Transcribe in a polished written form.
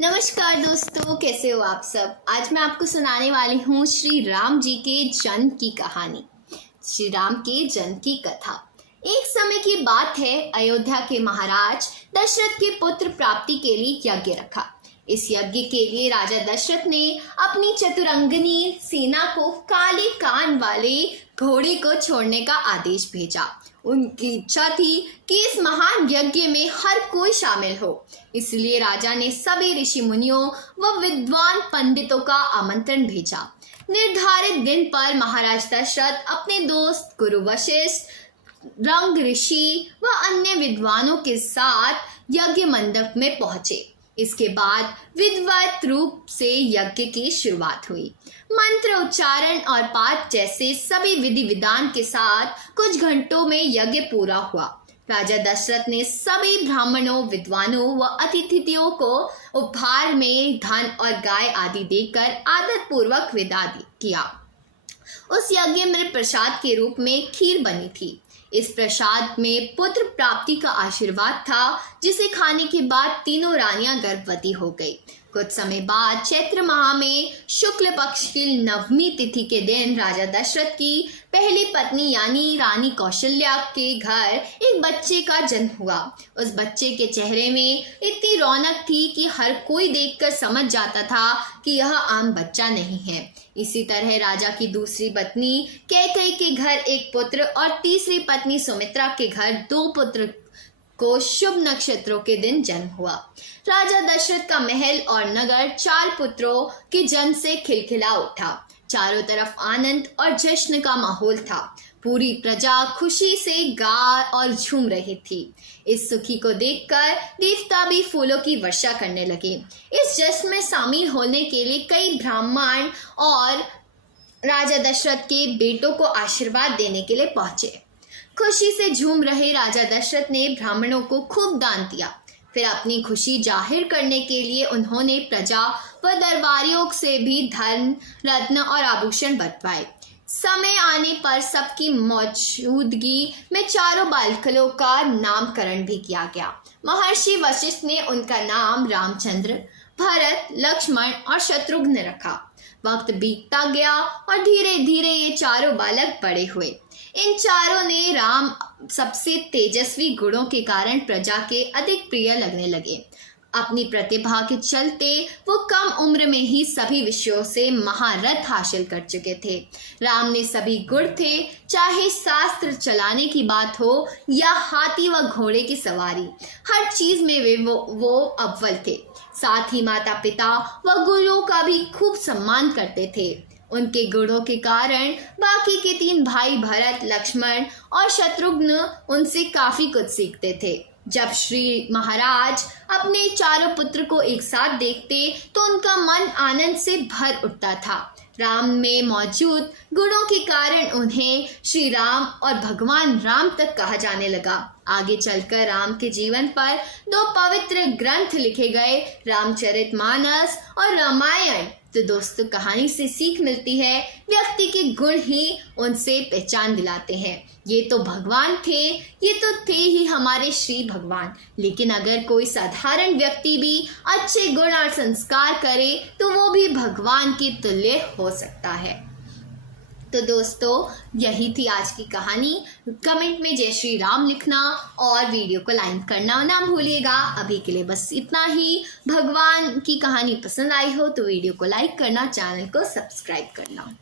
नमस्कार दोस्तों, कैसे हो आप सब। आज मैं आपको सुनाने वाली हूँ श्री राम जी के जन्म की कहानी। श्री राम के जन्म की कथा। एक समय की बात है, अयोध्या के महाराज दशरथ के पुत्र प्राप्ति के लिए यज्ञ रखा। इस यज्ञ के लिए राजा दशरथ ने अपनी चतुरंगिनी सेना को काले कान वाले घोड़े को छोड़ने का आदेश भेजा। उनकी इच्छा थी कि इस महान यज्ञ में हर कोई शामिल हो, इसलिए राजा ने सभी ऋषि मुनियों व विद्वान पंडितों का आमंत्रण भेजा। निर्धारित दिन पर महाराज दशरथ अपने दोस्त गुरु वशिष्ठ, रंग ऋषि व अन्य विद्वानों के साथ यज्ञ मंडप में पहुंचे। इसके बाद विधिवत रूप से यज्ञ की शुरुआत हुई। मंत्र उच्चारण और पाठ जैसे सभी विधि विधान के साथ कुछ घंटों में यज्ञ पूरा हुआ। राजा दशरथ ने सभी ब्राह्मणों, विद्वानों व अतिथियों को उपहार में धन और गाय आदि देकर आदर पूर्वक विदा किया। उस यज्ञ में प्रसाद के रूप में खीर बनी थी। इस प्रसाद में पुत्र प्राप्ति का आशीर्वाद था, जिसे खाने के बाद तीनों रानियां गर्भवती हो गई। कुछ समय बाद चैत्र माह में शुक्ल पक्ष की नवमी तिथि के दिन राजा दशरथ की पहली पत्नी यानी रानी कौशल्या के घर एक बच्चे का जन्म हुआ। उस बच्चे के चेहरे में इतनी रौनक थी कि हर कोई देखकर समझ जाता था कि यह आम बच्चा नहीं है। इसी तरह राजा की दूसरी पत्नी कैकेयी के घर एक पुत्र और तीसरी पत्नी सुमित्रा के घर 2 पुत्र को शुभ नक्षत्रों के दिन जन्म हुआ। राजा दशरथ का महल और नगर 4 पुत्रों के जन्म से खिलखिला उठा। चारों तरफ आनंद और जश्न का माहौल था। पूरी प्रजा खुशी से गा और झूम रही थी। इस सुखी को देखकर देवता भी फूलों की वर्षा करने लगे। इस जश्न में शामिल होने के लिए कई ब्राह्मण और राजा दशरथ के बेटों को आशीर्वाद देने के लिए पहुंचे। खुशी से झूम रहे राजा दशरथ ने ब्राह्मणों को खूब दान दिया। फिर अपनी खुशी जाहिर करने के लिए उन्होंने प्रजा व दरबारियों से भी धन, रत्न और आभूषण बंटवाए। समय आने पर सबकी मौजूदगी में चारों बालकों का नामकरण भी किया गया। महर्षि वशिष्ठ ने उनका नाम रामचंद्र, भरत, लक्ष्मण और शत्रुघ्न रखा। वक्त बीतता गया और धीरे धीरे ये चारों बालक बड़े हुए। इन चारों ने राम सबसे तेजस्वी गुणों के कारण प्रजा के अधिक प्रिय लगने लगे। अपनी प्रतिभा के चलते वो कम उम्र में ही सभी विषयों से महारथ हासिल कर चुके थे। राम में सभी गुण थे, चाहे शास्त्र चलाने की बात हो या हाथी व घोड़े की सवारी, हर चीज में वो अव्वल थे। साथ ही माता पिता व गुरुओं का भी खूब सम्मान करते थे। उनके गुणों के कारण बाकी के 3 भाई भरत, लक्ष्मण और शत्रुघ्न उनसे काफी कुछ सीखते थे। जब श्री महाराज अपने चारों पुत्र को एक साथ देखते तो उनका मन आनंद से भर उठता था। राम में मौजूद गुणों के कारण उन्हें श्री राम और भगवान राम तक कहा जाने लगा। आगे चलकर राम के जीवन पर 2 पवित्र ग्रंथ लिखे गए, रामचरितमानस और रामायण। तो दोस्तों, कहानी से सीख मिलती है, व्यक्ति के गुण ही उनसे पहचान दिलाते हैं। ये तो भगवान थे, ये तो थे ही हमारे श्री भगवान। लेकिन अगर कोई साधारण व्यक्ति भी अच्छे गुण और संस्कार करे तो वो भी भगवान के तुल्य हो सकता है। तो दोस्तों, यही थी आज की कहानी। कमेंट में जय श्री राम लिखना और वीडियो को लाइक करना ना भूलिएगा। अभी के लिए बस इतना ही। भगवान की कहानी पसंद आई हो तो वीडियो को लाइक करना, चैनल को सब्सक्राइब करना।